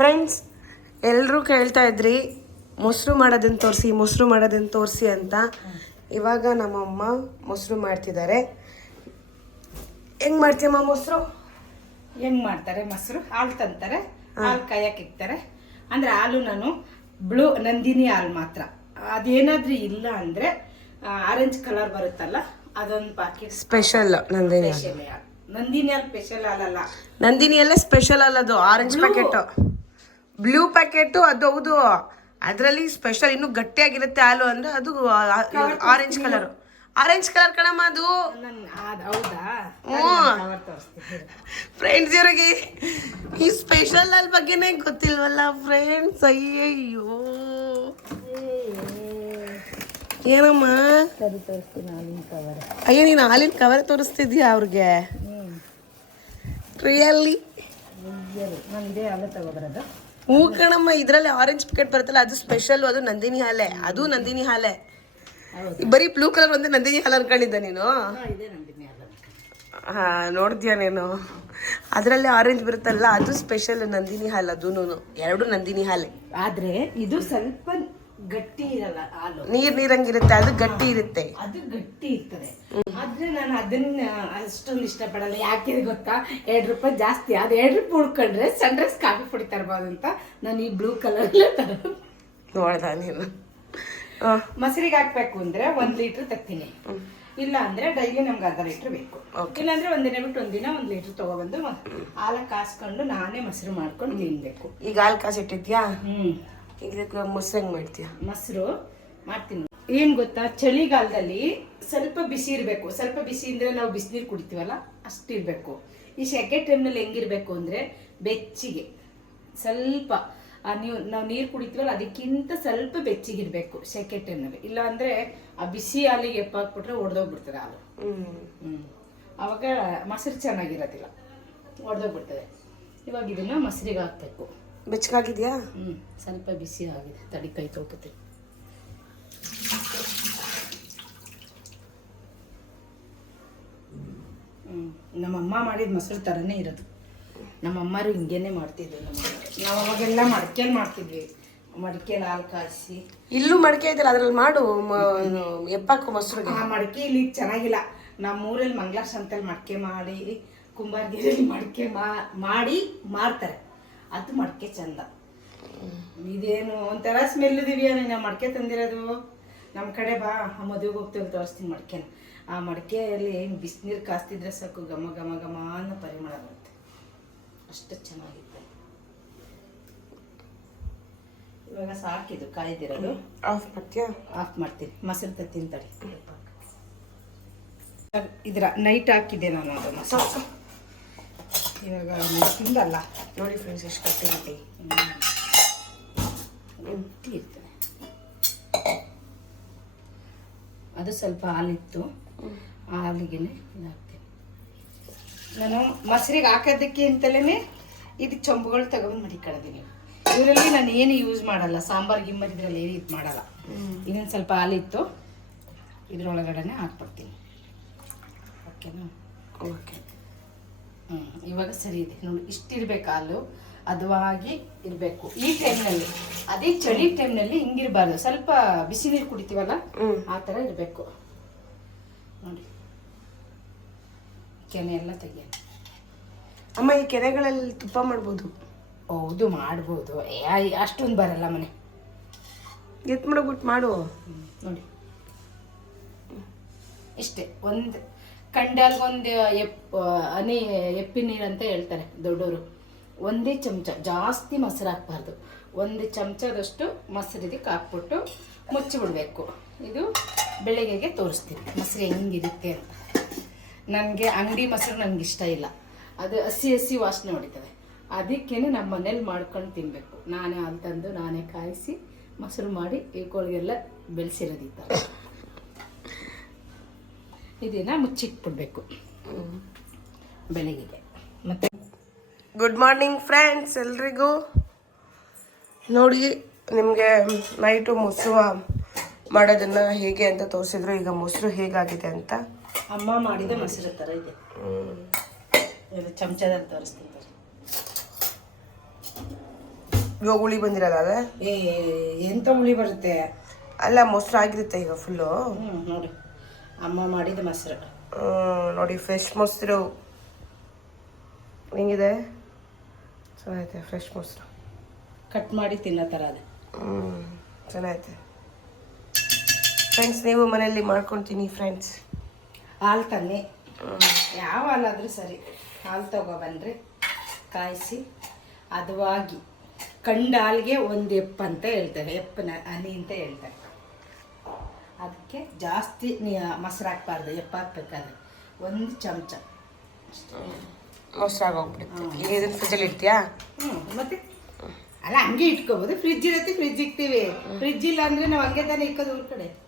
Friends ಎಲ್ಲರೂ ಕೇಳ್ತಾ ಇದ್ರಿ ಮೊಸರು ಮಾಡೋದನ್ನು ತೋರಿಸಿ ಮೊಸರು ಮಾಡೋದನ್ನು ತೋರಿಸಿ ಅಂತ. ಇವಾಗ ನಮ್ಮಮ್ಮ ಮೊಸರು ಮಾಡ್ತಿದ್ದಾರೆ. ಹೆಂಗ್ ಮಾಡ್ತೀಯಮ್ಮ ಮೊಸರು? ಹೆಂಗ್ ಮಾಡ್ತಾರೆ ಮೊಸರು? ಹಾಲು ತಂತಾರೆ ಹಾಲು ಕಾಯಕ್ಕೆ ಇಕ್ತಾರೆ. ಅಂದರೆ ಹಾಲು ನಾನು ಬ್ಲೂ ನಂದಿನಿ ಹಾಲು ಮಾತ್ರ. ಅದೇನಾದರೂ ಇಲ್ಲ ಅಂದರೆ ಆರೆಂಜ್ ಕಲರ್ ಬರುತ್ತಲ್ಲ ಅದೊಂದು ಪ್ಯಾಕೆಟ್ ಸ್ಪೆಷಲ್ ನಂದಿನಿ ನಂದಿನಿ ಹಾಲು ಸ್ಪೆಷಲ್ ಹಾಲಲ್ಲ. ನಂದಿನಿ ಎಲ್ಲ ಸ್ಪೆಷಲ್ ಅಲ್ಲದು ಆರೆಂಜ್ ಪ್ಯಾಕೆಟ್ ಬ್ಲೂ ಪ್ಯಾಕೆಟ್ ಅದು ಹೌದು. ಅದರಲ್ಲಿ ಸ್ಪೆಷಲ್ ಇನ್ನು ಗಟ್ಟಿಯಾಗಿರುತ್ತೆ ಹಾಲು ಅಂದ್ರೆ ಅದು ಆರೆಂಜ್ ಕಲರ್ ಆರೆಂಜ್ ಕಲರ್ ಕಣಮ್ಮ ಅದು. ಫ್ರೆಂಡ್ಸ್ ಇವ್ರಿಗೆ ಈ ಸ್ಪೆಷಲ್ ಅಲ್ಲಿ ಬಗ್ಗೆನೇ ಗೊತ್ತಿಲ್ವಲ್ಲ ಫ್ರೆಂಡ್ಸ್ ಅಯ್ಯಯ್ಯೋ. ಏನಮ್ಮ? ಅಯ್ಯ ನೀನು ಹಾಲಿನ ಕವರ್ ತೋರಿಸ್ತಿದ್ಯಾ ಅವ್ರಿಗೆ? ಹ್ಮ್. ಹೂ ಕಣಮ್ಮ ಇದ್ರಲ್ಲಿ ಆರೆಂಜ್ ಪ್ಯಾಕೆಟ್ ಬರುತ್ತಲ್ಲ ಅದು ಸ್ಪೆಷಲ್ ಅದು ನಂದಿನಿ ಹಾಲೆ. ಅದು ನಂದಿನಿ ಹಾಲೆ. ಬರೀ ಬ್ಲೂ ಕಲರ್ ಒಂದೇ ನಂದಿನಿ ಹಾಲು ಅನ್ಕೊಂಡಿದ್ದ ನೀನು. ಹಾ ನೋಡಿದ್ಯಾ ನೀನು? ಅದರಲ್ಲಿ ಆರೆಂಜ್ ಬರುತ್ತಲ್ಲ ಅದು ಸ್ಪೆಷಲ್ ನಂದಿನಿ ಹಾಲು ಅದೂ ಎರಡು ನಂದಿನಿ ಹಾಲೆ. ಆದ್ರೆ ಇದು ಸ್ವಲ್ಪ ಗಟ್ಟಿ ಇರಲ್ಲ ಹಾಲು. ನೀರ್ ನೀರಂಗಿರುತ್ತೆ ಅದು ಗಟ್ಟಿ ಇರುತ್ತೆ. ಅದು ಗಟ್ಟಿ ಇರ್ತದೆ. ಆದ್ರೆ ನಾನು ಅದನ್ನ ಅಷ್ಟೊಂದು ಇಷ್ಟಪಡಲ್ಲ. ಯಾಕೆ ಗೊತ್ತಾ? ಎರಡು ರೂಪಾಯಿ ಜಾಸ್ತಿ ಅದು ಎರಡು ರೂಪಾಯಿ ಉಳ್ಕೊಂಡ್ರೆ ಸನ್ರೈಸ್ ಕಾಫಿ ಪುಡಿ ತರಬಹುದು ಅಂತ ನಾನು ಈ ಬ್ಲೂ ಕಲರ್ ತರೋದು. ನೋಡ್ದ ನೀನು. ಮೊಸರಿಗೆ ಹಾಕ್ಬೇಕು ಅಂದ್ರೆ ಒಂದ್ ಲೀಟರ್ ತತ್ತೀನಿ ಇಲ್ಲ ಅಂದ್ರೆ ಡೈಲಿ ನಮ್ಗೆ ಅರ್ಧ ಲೀಟರ್ ಬೇಕು. ಇಲ್ಲಾಂದ್ರೆ ಒಂದಿನ ಬಿಟ್ಟು ಒಂದಿನ ಒಂದ್ ಲೀಟರ್ ತಗೊಬಂದು ಹಾಲ ಕಾಸ್ಕೊಂಡು ನಾನೇ ಮೊಸರು ಮಾಡ್ಕೊಂಡು ತಿನ್ಬೇಕು. ಈಗ ಹಾಲು ಕಾಸಿಟ್ಟಿದ್ಯಾ ಹ್ಮ್. ಇದಕ್ಕೆ ಮೊಸರು ಹೆಂಗ್ ಮಾಡ್ತೀಯ? ಮೊಸರು ಮಾಡ್ತೀನಿ. ಏನ್ ಗೊತ್ತಾ? ಚಳಿಗಾಲದಲ್ಲಿ ಸ್ವಲ್ಪ ಬಿಸಿ ಇರಬೇಕು. ಸ್ವಲ್ಪ ಬಿಸಿ ಅಂದ್ರೆ ನಾವು ಬಿಸಿನೀರು ಕುಡಿತೀವಲ್ಲ ಅಷ್ಟು ಇರಬೇಕು. ಈ ಸೆಕೆ ಟೈಮ್ನಲ್ಲಿ ಹೆಂಗಿರ್ಬೇಕು ಅಂದ್ರೆ ಬೆಚ್ಚಿಗೆ. ಸ್ವಲ್ಪ ಆ ನೀವು ನಾವು ನೀರು ಕುಡಿತೀವಲ್ಲ ಅದಕ್ಕಿಂತ ಸ್ವಲ್ಪ ಬೆಚ್ಚಿಗಿರ್ಬೇಕು ಸೆಕೆ ಟೈಮ್ನಲ್ಲಿ ಇಲ್ಲ ಅಂದ್ರೆ ಆ ಬಿಸಿ ಹಾಲಿಗೆ ಎಪ್ಪಾಕ್ಬಿಟ್ರೆ ಒಡೆದೋಗ್ಬಿಡ್ತದೆ ಹಾಲು. ಹ್ಮ್. ಅವಾಗ ಮೊಸರು ಚೆನ್ನಾಗಿರೋದಿಲ್ಲ. ಒಡೆದೋಗ್ಬಿಡ್ತದೆ. ಇವಾಗ ಇದನ್ನ ಮೊಸರಿಗೆ ಹಾಕ್ಬೇಕು ಬೆಚ್ಚಗಾಗಿದ್ಯಾ? ಹ್ಞೂ ಸ್ವಲ್ಪ ಬಿಸಿ ಆಗಿದೆ ತಡಿ ಕೈ ತೊಳ್ಕೊತೀನಿ. ನಮ್ಮಮ್ಮ ಮಾಡಿದ ಮೊಸರು ಥರನೇ ಇರೋದು. ನಮ್ಮಮ್ಮರು ಹಿಂಗೇನೆ ಮಾಡ್ತಿದ್ವಿ ನಮ್ಮ ನಾವು ಅವಾಗೆಲ್ಲ ಮಡ್ಕೆಲ್ ಮಾಡ್ತಿದ್ವಿ. ಮಡ್ಕೆಲ್ ಹಾಲು ಕಾಯಿಸಿ. ಇಲ್ಲೂ ಮಡಿಕೆ ಇದೆಯಲ್ಲ ಅದ್ರಲ್ಲಿ ಮಾಡು ಮ- ಮೊಸರು ಆ ಮಡಿಕೆ ಇಲ್ಲಿ ಚೆನ್ನಾಗಿಲ್ಲ. ನಮ್ಮ ಊರಲ್ಲಿ ಮಂಗ್ಲಾರ್ ಸಂತೆಲಿ ಮಡಿಕೆ ಮಾಡಿ ಕುಂಬಾರ್ಗಿರಲ್ಲಿ ಮಡಿಕೆ ಮಾ- ಮಾಡಿ ಮಾರ್ತಾರೆ. ಅದು ಮಡಿಕೆ ಚಂದ. ಇದೇನು ಒಂಥರ ಸ್ಮೆಲ್ ದಿವ್ಯಾ ನೀನು? ಮಡಿಕೆ ತಂದಿರೋದು? ನಮ್ಮ ಕಡೆ ಬಾ ಆ ಮದುವೆಗೆ ಹೋಗ್ತೇವೆ ತೋರಿಸ್ತೀನಿ ಮಡಕೆನ. ಆ ಮಡಿಕೆಯಲ್ಲಿ ಬಿಸಿನೀರು ಕಾಸ್ತಿದ್ರೆ ಸಾಕು ಘಮ ಘಮ ಘಮ ಅನ್ನೋ ಪರಿಮಳ ಬರುತ್ತೆ. ಅಷ್ಟು ಚೆನ್ನಾಗಿತ್ತು ಇವಾಗ ಸಾಕಿದು ಕಾಯ್ದಿರೋದು. ಆಫ್ ಮಾಡ್ತೀಯಾ? ಆಫ್ ಮಾಡ್ತೀನಿ. ಮೊಸರು ತತ್ತೀನಿ ತಡಿ. ಇದರ ನೈಟ್ ಹಾಕಿದ್ದೆ ನಾನು ಅದು ಮೊಸರು. ಇವಾಗ ನೀವು ತಿಂದಲ್ಲ. ನೋಡಿ ಫ್ರೆಂಡ್ಸ್ ಎಷ್ಟು ಕಟ್ಟಿ ಗಟ್ಟಿ ಇರ್ತದೆ ಅದು ಸ್ವಲ್ಪ ಹಾಲಿತ್ತು. ಆ ಹಾಲಿಗೆನೆ ಇದಾಗ್ತೀನಿ. ನಾನು ಮೊಸರಿಗೆ ಹಾಕೋದಕ್ಕೆ ಅಂತಲೇ ಇದು ಚೊಂಬುಗಳು ತಗೊಂಡು ಮಡಿಕೊಂಡಿದ್ದೀನಿ ಇದರಲ್ಲಿ ನಾನು ಏನು ಯೂಸ್ ಮಾಡಲ್ಲ. ಸಾಂಬಾರ್ ಗಿಂಬರ್ ಇದರಲ್ಲಿ ಏನು ಇದು ಮಾಡಲ್ಲ. ಇನ್ನೊಂದು ಸ್ವಲ್ಪ ಹಾಲಿತ್ತು. ಇದ್ರೊಳಗಡೆನೆ ಹಾಕ್ಬಿಡ್ತೀನಿ. ಓಕೆನಾ ಓಕೆ ಇವಾಗ ಸರಿ ಇದೆ. ನೋಡಿ ಇಷ್ಟಿರ್ಬೇಕು ಹಾಲು ಹದವಾಗಿ ಇರಬೇಕು. ಈ ಟೈಮ್ನಲ್ಲಿ ಅದೇ ಚಳಿ ಟೈಮ್ನಲ್ಲಿ ಹಿಂಗಿರಬಾರ್ದು. ಸ್ವಲ್ಪ ಬಿಸಿ ನೀರು ಕುಡಿತೀವಲ್ಲ ಆ ಥರ ಇರಬೇಕು. ನೋಡಿ. ಕೆನೆ ಎಲ್ಲ ತೆಗಿಯೋಣ ಅಮ್ಮ ಈ ಕೆನೆಗಳಲ್ಲಿ ತುಪ್ಪ ಮಾಡ್ಬೋದು? ಹೌದು ಮಾಡ್ಬೋದು. ಅಷ್ಟೊಂದು ಬರಲ್ಲ ಮನೆ. ಎತ್ ಮಾಡೋಗ್ಬಿಟ್ಟು ಮಾಡು. ನೋಡಿ. ಇಷ್ಟೇ ಒಂದು ಕಂಡಾಲ್ಗೊಂದು ಎಪ್ ಅನಿ ಎಪ್ಪಿನ ನೀರು ಅಂತ ಹೇಳ್ತಾರೆ ದೊಡ್ಡವರು ಒಂದೇ ಚಮಚ, ಜಾಸ್ತಿ ಮೊಸರು ಹಾಕ್ಬಾರ್ದು. ಒಂದು ಚಮಚದಷ್ಟು ಮೊಸರು ಇದಕ್ಕೆ ಹಾಕ್ಬಿಟ್ಟು ಮುಚ್ಚಿಬಿಡ್ಬೇಕು. ಇದು ಬೆಳಗ್ಗೆಗೆ ತೋರಿಸ್ತೀನಿ. ಮೊಸರು ಹೆಂಗಿರುತ್ತೆ ಅಂತ. ನನಗೆ ಅಂಗಡಿ ಮೊಸರು ನನಗೆ ಇಷ್ಟ ಇಲ್ಲ. ಅದು ಹಸಿ ಹಸಿ ವಾಸನೆ ಹೊಡಿತದೆ ಅದಕ್ಕೇನೆ ನಮ್ಮ ಮನೇಲಿ ಮಾಡ್ಕೊಂಡು ತಿನ್ನಬೇಕು ನಾನೇ ಅಂತಂದು ತಂದು ನಾನೇ ಕಾಯಿಸಿ ಮೊಸರು ಮಾಡಿ ಈ ಕೋಳಿಗೆಲ್ಲ ಥರ. ಇದನ್ನ ಮುಚ್ಚಿಟ್ಬಿಡ್ಬೇಕು. ಬೆಳಗ್ಗೆ. ಮತ್ತು? ಗುಡ್ ಮಾರ್ನಿಂಗ್ ಫ್ರೆಂಡ್ಸ್ ಎಲ್ರಿಗೂ? ನೋಡಿ ನಿಮಗೆ ನೈಟು ಮೊಸರು ಮಾಡೋದನ್ನ ಹೇಗೆ ಅಂತ ತೋರಿಸಿದ್ರು. ಈಗ ಮೊಸರು ಹೇಗಾಗಿದೆ ಅಂತ. ಅಮ್ಮ ಮಾಡಿದ ಮೊಸರು ಥರ ಇದೆ. ಇದು ಚಮಚದಲ್ಲಿ ತೋರಿಸ್ತೀನಿ. ಇವಾಗ ಹುಳಿ ಬಂದಿರಲ್ಲ ಅದೇ ಎಂತ ಹುಳಿ ಬರುತ್ತೆ? ಅಲ್ಲ ಮೊಸರು ಆಗಿರುತ್ತೆ ಈಗ ಫುಲ್ಲು ನೋಡಿ. ಅಮ್ಮ ಮಾಡಿದ ಮೊಸರು. ನೋಡಿ ಫ್ರೆಶ್ ಮೊಸರು. ಹೆಂಗಿದೆ? ಚೆನ್ನಾಗೈತೆ ಫ್ರೆಶ್ ಮೊಸರು. ಕಟ್ ಮಾಡಿ ತಿನ್ನೋ ಥರ ಅದು. ಹ್ಞೂ ಚೆನ್ನಾಗೈತೆ. ಫ್ರೆಂಡ್ಸ್ ನೀವು ಮನೆಯಲ್ಲಿ ಮಾಡ್ಕೊತೀನಿ ಫ್ರೆಂಡ್ಸ್ ಹಾಲು ತನ್ನಿ ಯಾವ ಹಾಲಾದರೂ ಸರಿ ಹಾಲು ತಗೊಬನ್ರಿ ಕಾಯಿಸಿ ಅದುವಾಗಿ. ಕಂಡ ಹಾಲಿಗೆ ಒಂದು ಎಪ್ಪು ಅಂತ ಹೇಳ್ತಾರೆ ಎಪ್ಪನ ಹನಿ ಅಂತ ಹೇಳ್ತಾರೆ. ಅದಕ್ಕೆ ಜಾಸ್ತಿ ನೀ ಮೊಸರು ಹಾಕ್ಬಾರ್ದು ಎಪ್ಪ ಹಾಕ್ಬೇಕಾದ್ರೆ. ಒಂದು ಚಮಚ. ಮೊಸರು ಆಗೋಗ್ಬಿಡುತ್ತೆ. ಈಗ ಇದನ್ನ ಫ್ರಿಜ್ಜಲ್ಲಿ ಇಡ್ತೀಯಾ? ಹ್ಞೂ ಮತ್ತೆ? ಅಲ್ಲ ಹಂಗೆ ಇಟ್ಕೋಬೋದು. ಫ್ರಿಜ್ ಇರುತ್ತೆ ಫ್ರಿಜ್ ಇಕ್ತೀವಿ ಫ್ರಿಜ್ ಇಲ್ಲ ಅಂದರೆ ನಾವು ಹಂಗೆ ತಾನೇ ಇಕ್ಕೋದು ಊರ ಕಡೆ.